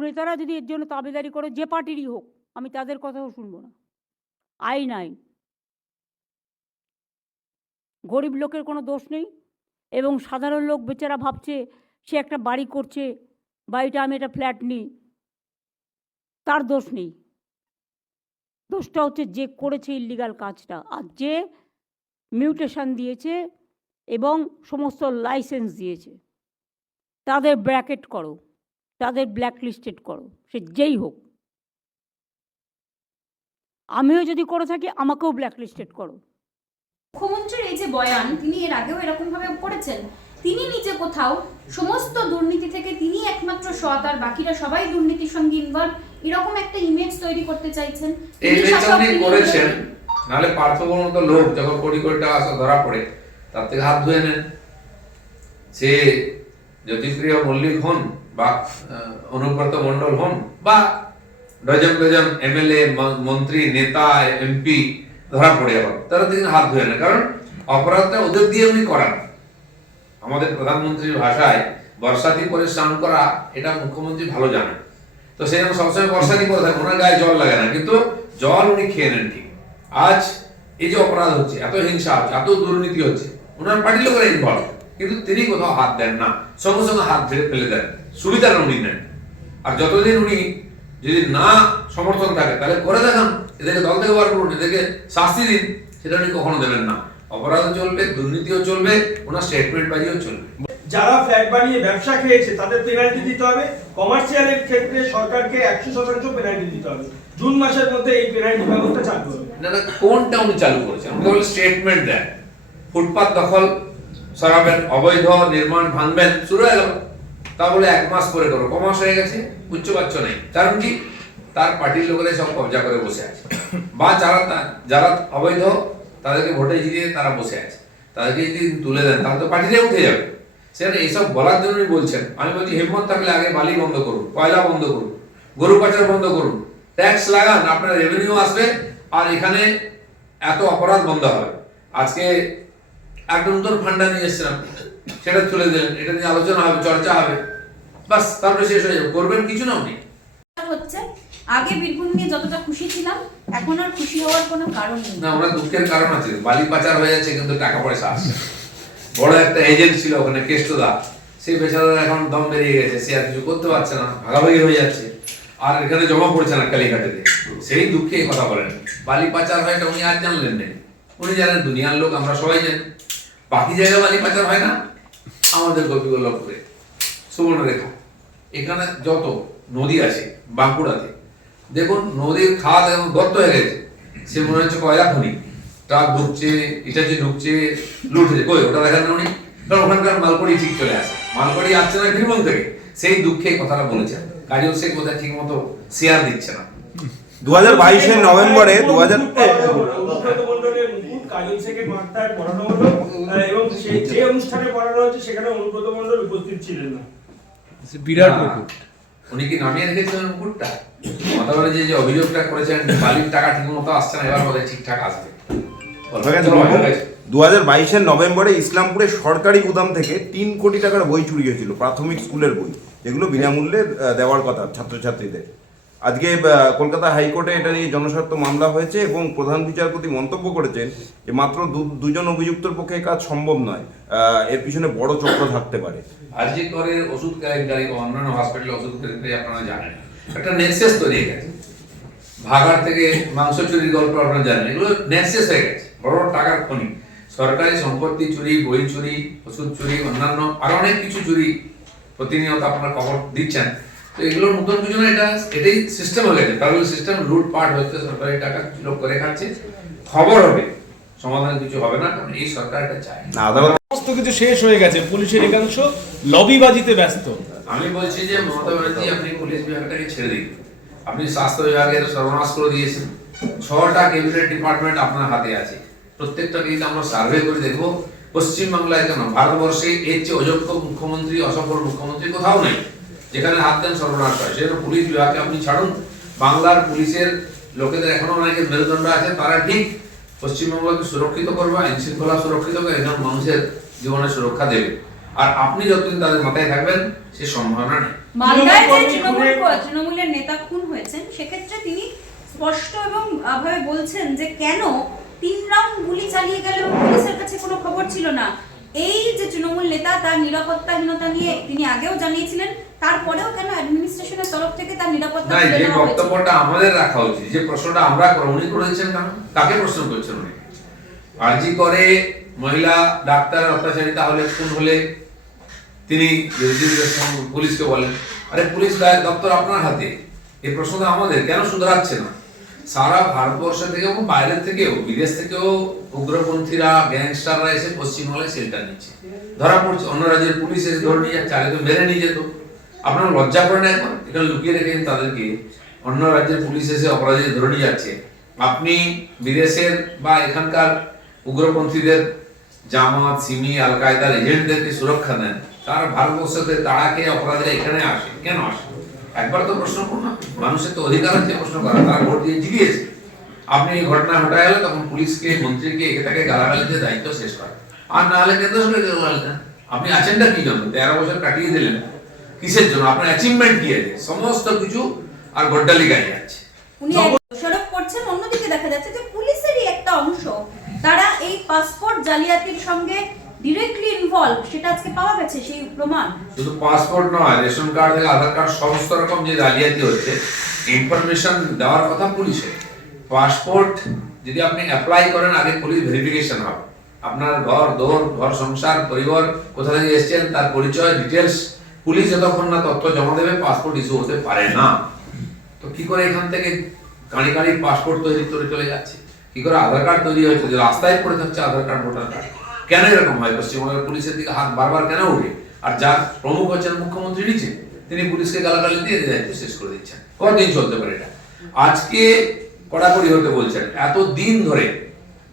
নেতারা যদি এর জন্য তাবেদারি করে যে পার্টিরই হোক, আমি তাদের কথাও শুনব না। আইন আইন গরিব লোকের কোনো দোষ নেই এবং সাধারণ লোক বেচারা ভাবছে সে একটা বাড়ি করছে বাড়িটা আমি একটা ফ্ল্যাট নিই। তার দোষ নেই। দোষটা হচ্ছে যে করেছে ইল্লিগাল কাজটা আর যে মিউটেশন দিয়েছে এবং সমস্ত লাইসেন্স দিয়েছে। তাদের ব্র্যাকেট করো। তাদের ব্ল্যাকলিস্টেড করো সে যেই হোক। আমিও যদি করে থাকি আমাকেও ব্ল্যাকলিস্টেড করো। মুখ্যমন্ত্রীর এই যে বয়ান তিনি এর আগেও এরকম ভাবে করেছেন। তিনি নিজে কোথাও সমস্ত দুর্নীতি থেকে তিনি একমাত্র সৎ আর বাকিরা সবাই দুর্নীতির সঙ্গে ইনভলভ এরকম একটা ইমেজ তৈরি করতে চাইছেন। এই উনি করেছেন বিরোধী। নাহলে পার্থবর্ণত লোক যখন কোটি কোটি টাকা সব ধরা পড়ে তার থেকে হাত ধুয়ে নেন। সে জ্যোতিপ্রিয় মল্লিক হন বা অনুব্রত মণ্ডল হন বা ডজন ডজন এমএলএ মন্ত্রী, নেতা, এমপি, ধরা পড়ে যাবেন তারা থেকে হাত ধুয়ে নেন কারণ অপরাধটা ওদের দিয়ে উনি করান। আমাদের প্রধানমন্ত্রীর ভাষায় বর্ষাতি করে স্নান করা, এটা মুখ্যমন্ত্রী ভালো জানেন তো সেই জন্য সবসময় বর্ষাতি করে থাকে, ওনার গায়ে জল লাগে না। কিন্তু জল উনি খেয়ে নেন ঠিক। আজ এই যে অপরাধ হচ্ছে, এত হিংসা হচ্ছে, এত দুর্নীতি হচ্ছে, ওনার পার্টির লোকেরা ইনভলভ কিন্তু তিনি কোথাও হাত দেন না, সঙ্গে সঙ্গে হাত ফেলে ফেলে দেন। সুবিধার উনি নেন। আর যতদিন উনি যদি না সমর্থন থাকে তাহলে করে দেখান। এদেরকে দল থেকে বার করুন এদেরকে শাস্তি দিন। সেটা উনি কখনো দেবেন না। অপরাধও চলবে দুর্নীতিও চলবে ওনার স্টেটমেন্ট বাজিও চলবে। যারা ফ্ল্যাট বানিয়ে ব্যবসা খেয়েছে তাদের পেনাল্টি দিতে হবে। কমার্শিয়ালের ক্ষেত্রে সরকারকে একশো শতাংশ পেনাল্টি দিতে হবে। জুন মাসের মধ্যে এই পেনাল্টি ব্যবস্থা চালু হবে। না না কোনটা উনি চালু করেছেন? উনি কেবল স্টেটমেন্ট দেন। ফুটপাত দখল সরাবেন অবৈধ নির্মাণ ভাঙবেন শুরু হয়ে গেল। তা বলে এক মাস করে করো কমাস হয়ে গেছে? উচ্চ বাচ্চ নেই। কারণ কি? তার পার্টির লোকেরা সব কবজা করে বসে আছে। বা যারা যারা অবৈধ, তাদেরকে ভোটে জিতিয়ে তারা বসে আছে। তাদেরকে যদি তুলে দেন, তাহলে তো পার্টিতে উঠে যাবে। সেখানে এইসব বলার জন্যই বলছেন, আমি বলছি, হিম্মত থাকলে আগে বালি বন্ধ করুন, কয়লা বন্ধ করুন, গরু পাচার বন্ধ করুন, ট্যাক্স লাগান, আপনার রেভিনিউ আসবে, আর এখানে এত অপরাধ বন্ধ হবে। আজকে একটা নতুন ফান্ডা নিয়ে আপনি। সেটা তুলে দিলেন, এটা নিয়ে আলোচনা হবে, চর্চা হবে। বাস তারপরে শেষ হয়ে যাবে। করবেন কিছু না আপনি হচ্ছে আগে বীরভূম নিয়ে যতটা খুশি ছিলাম এখন আর খুশি হওয়ার কোনো কারণ নেই। না ওনার দুঃখের কারণ আছে। বালি পাচার হয়ে যাচ্ছে কিন্তু টাকা পয়সা আসছে বড় একটা এজেন্ট ছিল ওখানে কেষ্টদা। সেই বেচারার এখন দম বেরিয়ে গেছে সে আর কিছু করতে পারছে না ভাগাভাগি হয়ে যাচ্ছে। আর এখানে জমা পড়ছে না কালীঘাটেতে সেই দুঃখে কথা বলেন। বালি পাচার হয় এটা উনি আর জানলেন না। উনি জানেন দুনিয়ার লোক আমরা সবাই জানি। বাকি জায়গায় বালি পাচার হয় না? আমাদের গোপীবল্লভপুরে সুবর্ণরেখা। এখানে যত নদী আছে বাঁকুড়াতে দেখুন নদীর খাদ এবং গর্ত হয়ে গেছে। সে মনে হচ্ছে কয়লা খনি। ট্রাক ঢুকছে ইটাচি ঢুকছে লুটছে কই ওটা দেখেন না উনি কারণ ওখানকার মালকড়ি ঠিক চলে আসে। মালকড়ি আসছে না বীরভূম থেকে। সেই দুঃখে কথাটা বলেছেন। কাজল শেখ কোথায় ঠিক মতো শেয়ার দিচ্ছে না। দু হাজার বাইশের নভেম্বরে দু হাজার কাজল শেখের পড়ানো হলো এবং সেই যে অনুষ্ঠানে পড়ানো হচ্ছে সেখানে অনুব্রত মন্ডল উপস্থিত ছিলেন না। বিরাট মুকুট। উনি কি নামিয়ে রেখেছিলেন মুকুটটা? মতাবারে যে যে অভিযোগটা করেছেন বালির টাকা ঠিক মতো আসছে না এবার বোধহয় ঠিকঠাক আসবে। দু হাজার বাইশের নভেম্বরে ইসলামপুরে সরকারি গুদাম থেকে তিন কোটি টাকার বই চুরি হয়েছিল প্রাথমিক স্কুলের বই যেগুলো বিনামূল্যে দেওয়ার কথা ছাত্রছাত্রীদের। আজকে কলকাতা হাইকোর্টে এটা নিয়ে জনস্বার্থ মামলা হয়েছে এবং প্রধান বিচারপতি মন্তব্য করেছেন যে মাত্র দুজন অভিযুক্তর পক্ষে কাজ সম্ভব নয়। এর পিছনে বড় চক্র থাকতে পারে। আরজি করের ওষুধ কেলেঙ্কারি বা অন্যান্য হসপিটালে ওষুধ কেলেঙ্কারি আপনারা জানেন। একটা নেক্সেস তৈরি গেছে। ভাগাড় থেকে মাংস চুরির গল্প আপনারা জানেন। এগুলো নেক্সেস হয়ে গেছে। বড় টাকার খনি। সরকারি সম্পত্তি চুরি, বই চুরি, ওষুধ চুরি, অন্যান্য আরও অনেক কিছু চুরি প্রতিনিয়ত আপনারা খবর দিচ্ছেন। তো এগুলো নতুন কিছু না এটা এটাই সিস্টেম হয়ে গেছে। তাহলে সিস্টেম লুট পাট হচ্ছে সরকারি টাকা কিছু লোক করে খাচ্ছে। খবর হবে সমাধান কিছু হবে না কারণ এই সরকার এটা চায় না। সমস্ত কিছু শেষ হয়ে গেছে পুলিশের একাংশ লবিবাজিতে ব্যস্ত। আমি বলছি যে মমতা ব্যানার্জি আপনি পুলিশ বিভাগটাকে ছেড়ে দিন। আপনি স্বাস্থ্য বিভাগের সর্বনাশ করে দিয়েছেন। ছটা ক্যাবিনেট ডিপার্টমেন্ট আপনার হাতে আছে। প্রত্যেকটা কিন্তু আমরা সার্ভে করে দেখব। পশ্চিমবাংলায় কেন? ভারতবর্ষে এর চেয়ে অযোগ্য মুখ্যমন্ত্রী অসফল মুখ্যমন্ত্রী কোথাও নেই। যেখানে হাত দেন সর্বনাশ হয়। সেজন্য পুলিশ বিভাগকে আপনি ছাড়ুন। বাংলার পুলিশের লোকেদের এখনও অনেকে মেরুদণ্ড আছে তারা ঠিক পশ্চিমবঙ্গকে সুরক্ষিত করবে আইন শৃঙ্খলা সুরক্ষিত করে একজন মানুষের জীবনের সুরক্ষা দেবে। আর আপনি যতদিন তাদের মাথায় থাকবেন সে সম্ভাবনা নেই। মালদায় যে তৃণমূল তৃণমূল তৃণমূলের নেতা খুন হয়েছেন সেক্ষেত্রে তিনি স্পষ্ট এবং ভাবে বলছেন যে কেন তিন রাউন্ড গুলি চালিয়ে গেল পুলিশের কাছে কোনো খবর ছিল না। এই যে তৃণমূল নেতা তার নিরাপত্তাহীনতা নিয়ে তিনি আগেও জানিয়েছিলেন তারপরেও কেন অ্যাডমিনিস্ট্রেশনের তরফ থেকে তার নিরাপত্তা না যে বক্তব্যটা আমাদের রাখা উচিত যে প্রশ্নটা আমরা উনি করেছেন কেন? কাকে প্রশ্ন করছেন উনি? আরজি করে মহিলা ডাক্তার অত্যাচারিতা হলে খুন হলে তিনি পুলিশকে বলেন। আরে পুলিশ দপ্তর আপনার হাতে। এই প্রশ্নটা আমাদের কেন শুধরাচ্ছে না? সারা ভারতবর্ষ থেকে এবং বাইরের থেকেও, বিদেশ থেকেও উগ্রপন্থীরা, গ্যাংস্টাররা এসে পশ্চিমবঙ্গে শেল্টার নিচ্ছে। ধরা পড়ছে, অন্য রাজ্যের পুলিশ এসে ধরে নিয়ে যাচ্ছে তো মেরে নিয়ে যেত। আপনারা লজ্জা করে না এখন এটা লুকিয়ে রেখেছেন তাদেরকে। অন্য রাজ্যের পুলিশ এসে অপরাধীদের ধরে নিয়ে যাচ্ছে। আপনি বিদেশের বা এখানকার উগ্রপন্থীদের, জামাত, সিমি আল কায়দার এজেন্টদেরকে সুরক্ষা দেন। তারা ভারতবর্ষতে খেয়ে অপরাধীরা এখানে আসে, কেন আসে? একবার তো প্রশ্ন করুন না। মানুষের তো অধিকার আছে প্রশ্ন করা তারা ভোট দিয়ে জিতিয়েছে আপনি এই ঘটনা ঘটা গেল তখন পুলিশকে মন্ত্রীকে একে তাকে গালাগালি দিয়ে দায়িত্ব শেষ করে। আর না হলে কেন্দ্র সরকারকে গালাগালি দেন আপনি আছেনটা কি জন্য? তেরো বছর কাটিয়ে দিলেন। কিসের জন্য? আপনার অ্যাচিভমেন্ট কি আছে? সমস্ত কিছু আর গোড্ডালি গায়ে যাচ্ছে উনি দোষারোপ করছেন অন্যদিকে দেখা যাচ্ছে যে পুলিশেরই একটা অংশ তারা এই পাসপোর্ট জালিয়াতির সঙ্গে ডিরেক্টলি ইনভলভ সেটা আজকে পাওয়া গেছে, সেই প্রমাণ। শুধু পাসপোর্ট নয়, রেশন কার্ড থেকে আধার কার্ড সমস্ত রকম যে জালিয়াতি হচ্ছে ইনফরমেশন দেওয়ার কথা পুলিশের। পাসপোর্ট যদি আপনি অ্যাপ্লাই করেন, আগে পুলিশ ভেরিফিকেশন হবে। আপনার ঘর, দোর, ঘর, সংসার, পরিবার, কোথা থেকে এসেছেন, তার পরিচয় ডিটেলস পুলিশ যতক্ষণ না তথ্য জমা দেবে পাসপোর্ট ইস্যু হতে পারে না। তো কি করে এখান থেকে কাঁড়ি কাঁড়ি পাসপোর্ট তৈরি করে চলে যাচ্ছে? কি করে আধার কার্ড তৈরি হয়েছে? রাস্তায় পড়ে থাকছে আধার কার্ড ভোটার কার্ড কেন এরকম হয়? পশ্চিমবঙ্গের পুলিশের দিকে হাত বারবার কেন উঠে আর যার প্রমুখ হচ্ছেন মুখ্যমন্ত্রী নিচে তিনি পুলিশকে গালাগালি দিয়ে দায়িত্ব শেষ করে দিচ্ছেন। কতদিন চলতে পারে এটা? আজকে কড়াকড়ি হতে বলছেন এত দিন ধরে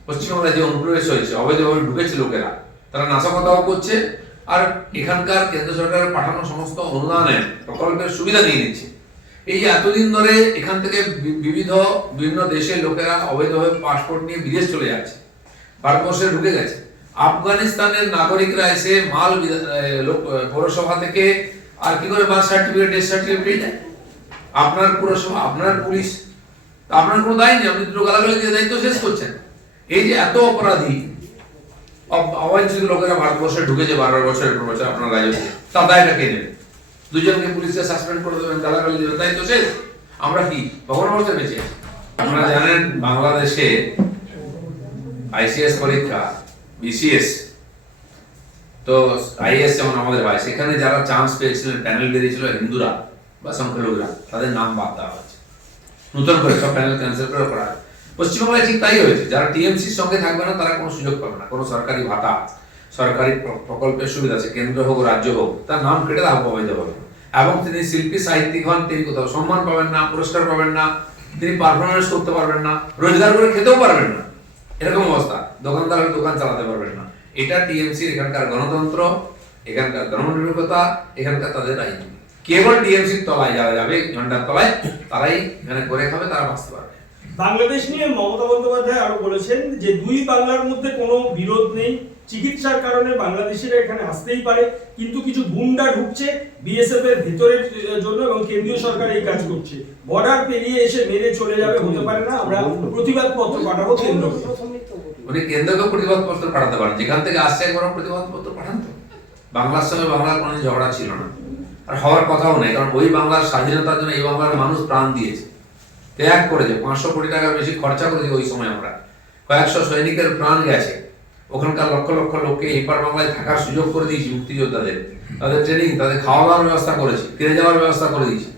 পশ্চিমবাংলায় যে অনুপ্রবেশ হয়েছে, অবৈধভাবে ঢুকেছে লোকেরা, তারা নাশকতাও করছে, আর এখানকার কেন্দ্র সরকারের পাঠানো সমস্ত অনুদানের প্রকল্পের সুবিধা নিয়ে নিচ্ছে এই এতদিন ধরে এখান থেকে বিবিধ, বিভিন্ন দেশের লোকেরা অবৈধভাবে পাসপোর্ট নিয়ে বিদেশ চলে যাচ্ছে, ভারতবর্ষে ঢুকে গেছে। আফগানিস্তানের নাগরিকরা এসে মাল পৌরসভা থেকে আর কি করে বার্থ সার্টিফিকেট ডেথ সার্টিফিকেট পেয়ে যায়? আপনার পুরসভা, আপনার পুলিশ। তা আপনার কোনো দায় নেই, আপনি দুটো গালাগালি দিয়ে দায়িত্ব শেষ করছেন। এই যে এত অপরাধী, অব- অবাঞ্ছিত লোকেরা ভারতবর্ষে ঢুকেছে বারো বছরের পর বছর আপনার রাজত্বে তার দায়টা কে নেবে? দুজনকে পুলিশে সাসপেন্ড করে দেবেন, গালাগালি দেবেন, দায়িত্ব শেষ। আমরা কি? কখনো বছর বেঁচে আপনারা জানেন, বাংলাদেশে আইসিএস পরীক্ষা বিসিএস তো আইএস যেমন আমাদের হয় সেখানে যারা চান্স পেয়েছিলেন প্যানেল বেরিয়েছিল হিন্দুরা বা সংখ্যালঘুরা, তাদের নাম বাদ দেওয়া হয়েছে। নতুন করে সব প্যানেল ক্যান্সেল করে করা পশ্চিমবাংলায় ঠিক তাই হয়েছে, যারা টিএমসির সঙ্গে থাকবে না, তারা কোনো সুযোগ পাবে না, কোনো সরকারি ভাতা, সরকারি প্র- প্রকল্পের সুবিধা আছে, কেন্দ্র হোক, রাজ্য হোক, তার নাম কেটে দেওয়া প্রভাবিত হবে এবং তিনি শিল্পী, সাহিত্যিক হন, তিনি কোথাও সম্মান পাবেন না, পুরস্কার পাবেন না, তিনি পারফরমেন্স করতে পারবেন না, রোজগার করে খেতেও পারবেন না। এরকম অবস্থা। দোকানদার দোকান চালাতে পারবেন না। এটা টিএমসি, এখানকার গণতন্ত্র, এখানকার ধর্মনিরপেক্ষতা, এখানকার তাদের রাজনীতি কেবল টিএমসির তলায় যারা যাবে ঝন্ডার তলায়, তারাই এখানে করে খাবে, তারা বাঁচতে পারবে। বাংলাদেশ নিয়ে মমতা বন্দ্যোপাধ্যায় আরও বলেছেন যে দুই বাংলার মধ্যে কোনো বিরোধ নেই। চিকিৎসার কারণে বাংলাদেশিরা এখানে আসতেই পারে, কিন্তু কিছু গুন্ডা ঢুকছে বিএসএফ এর ভেতরের জন্য এবং কেন্দ্রীয় সরকার এই কাজ করছে। বর্ডার পেরিয়ে এসে মেরে চলে যাবে হতে পারে না, আমরা প্রতিবাদ পত্র পাঠাবো কেন্দ্রকে। উনি কেন্দ্রকে প্রতিবাদ পত্র পাঠাতে পারেন, যেখান থেকে আসছে একবার প্রতিবাদ পত্র পাঠান তো। বাংলার সঙ্গে বাংলার কোনো ঝগড়া ছিল না। আর হওয়ার কথাও নেই, কারণ ওই বাংলার স্বাধীনতার জন্য এই বাংলার মানুষ প্রাণ দিয়েছে। ত্যাগ করেছে পাঁচশো কোটি টাকার বেশি খরচা করেছে ওই সময় আমরা। কয়েকশো সৈনিকের প্রাণ গেছে। ওখানকার লক্ষ লক্ষ লোককে এপার বাংলায় থাকার সুযোগ করে দিয়েছি মুক্তিযোদ্ধাদের। তাদের ট্রেনিং তাদের খাওয়া দাওয়ার ব্যবস্থা করেছি, ফিরে যাওয়ার ব্যবস্থা করে দিয়েছি।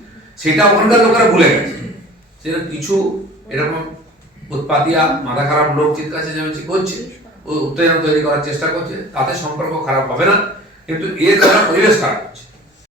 সেটা ওখানকার লোকেরা ভুলে গেছে। সেটা কিছু এরকম উৎপাতিয়া মাথা খারাপ লোক চিৎকার চেঁচামেচি করছে উত্তেজনা তৈরি করার চেষ্টা করছে, তাতে সম্পর্ক খারাপ হবে না। কিন্তু এর দ্বারা পরিবেশ খারাপ হচ্ছে